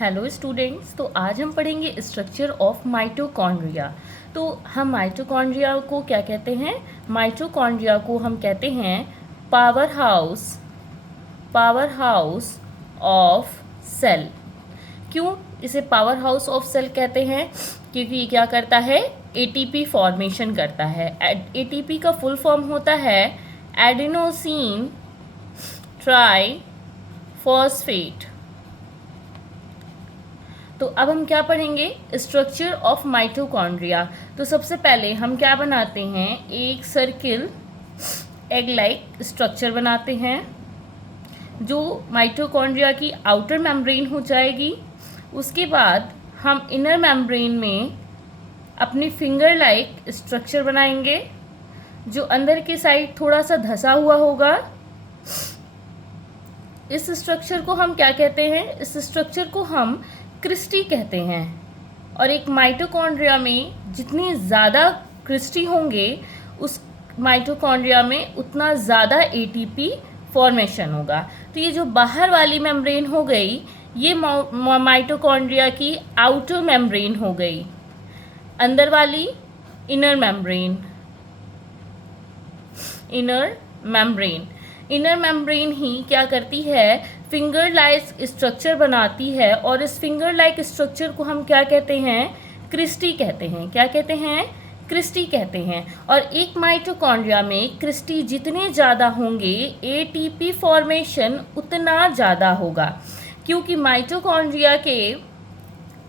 Hello students, तो आज हम पढ़ेंगे स्ट्रक्चर ऑफ माइटोकॉन्ड्रिया। तो हम माइटोकॉन्ड्रिया को क्या कहते हैं? माइटोकॉन्ड्रिया को हम कहते हैं पावर हाउस ऑफ सेल। क्यों इसे पावर हाउस ऑफ सेल कहते हैं? क्योंकि ये क्या करता है? एटीपी फॉर्मेशन करता है। एटीपी का फुल फॉर्म होता है एडिनोसिन ट्राई फॉस्फेट। तो अब हम क्या पढ़ेंगे? Structure of mitochondria. तो सबसे पहले हम क्या बनाते हैं? एक सर्किल एग लाइक स्ट्रक्चर बनाते हैं जो माइटोकॉन्ड्रिया की आउटर मेम्ब्रेन हो जाएगी। उसके बाद हम इनर मेम्ब्रेन में अपनी फिंगर लाइक स्ट्रक्चर बनाएंगे जो अंदर की साइड थोड़ा सा धंसा हुआ होगा। इस स्ट्रक्चर को हम क्या कहते हैं? इस स्ट्रक्चर को हम क्रिस्टी कहते हैं। और एक माइटोकॉन्ड्रिया में जितनी ज़्यादा क्रिस्टी होंगे उस माइटोकॉन्ड्रिया में उतना ज़्यादा एटीपी फॉर्मेशन होगा। तो ये जो बाहर वाली मेम्ब्रेन हो गई ये माइटोकॉन्ड्रिया की आउटर मेम्ब्रेन हो गई। अंदर वाली इनर मेम्ब्रेन ही क्या करती है? फिंगर लाइक स्ट्रक्चर बनाती है। और इस फिंगर लाइक स्ट्रक्चर को हम क्या कहते हैं? क्रिस्टी कहते हैं। क्या कहते हैं? क्रिस्टी कहते हैं। और एक माइटोकॉन्ड्रिया में क्रिस्टी जितने ज़्यादा होंगे एटीपी फॉर्मेशन उतना ज़्यादा होगा। क्योंकि माइटोकॉन्ड्रिया के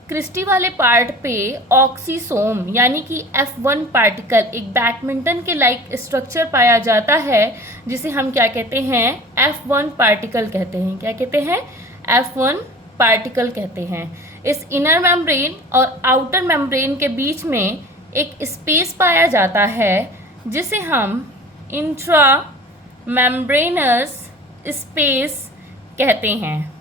क्रिस्टी वाले पार्ट पे ऑक्सीसोम यानी कि F1 पार्टिकल, एक बैडमिंटन के लाइक स्ट्रक्चर पाया जाता है जिसे हम क्या कहते हैं? F1 पार्टिकल कहते हैं। क्या कहते हैं? F1 पार्टिकल कहते हैं। इस इनर मेम्ब्रेन और आउटर मेम्ब्रेन के बीच में एक स्पेस पाया जाता है जिसे हम इंट्रा मेम्ब्रेनस स्पेस कहते हैं।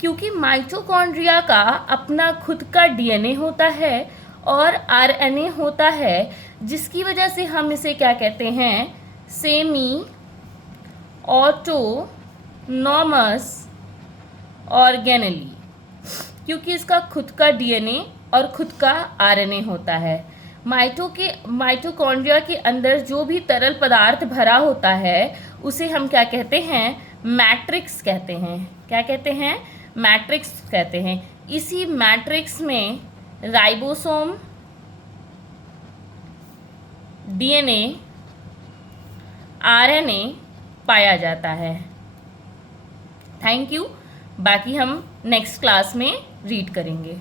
क्योंकि माइटोकॉन्ड्रिया का अपना खुद का डीएनए होता है और आरएनए होता है, जिसकी वजह से हम इसे क्या कहते हैं? Semi autonomous organelle. क्योंकि इसका खुद का डीएनए और खुद का आरएनए होता है। माइटोकॉन्ड्रिया के अंदर जो भी तरल पदार्थ भरा होता है उसे हम क्या कहते हैं? मैट्रिक्स कहते हैं। क्या कहते हैं? मैट्रिक्स कहते हैं। इसी मैट्रिक्स में राइबोसोम, डीएनए, आरएनए पाया जाता है। Thank you. बाकी हम नेक्स्ट क्लास में रीड करेंगे।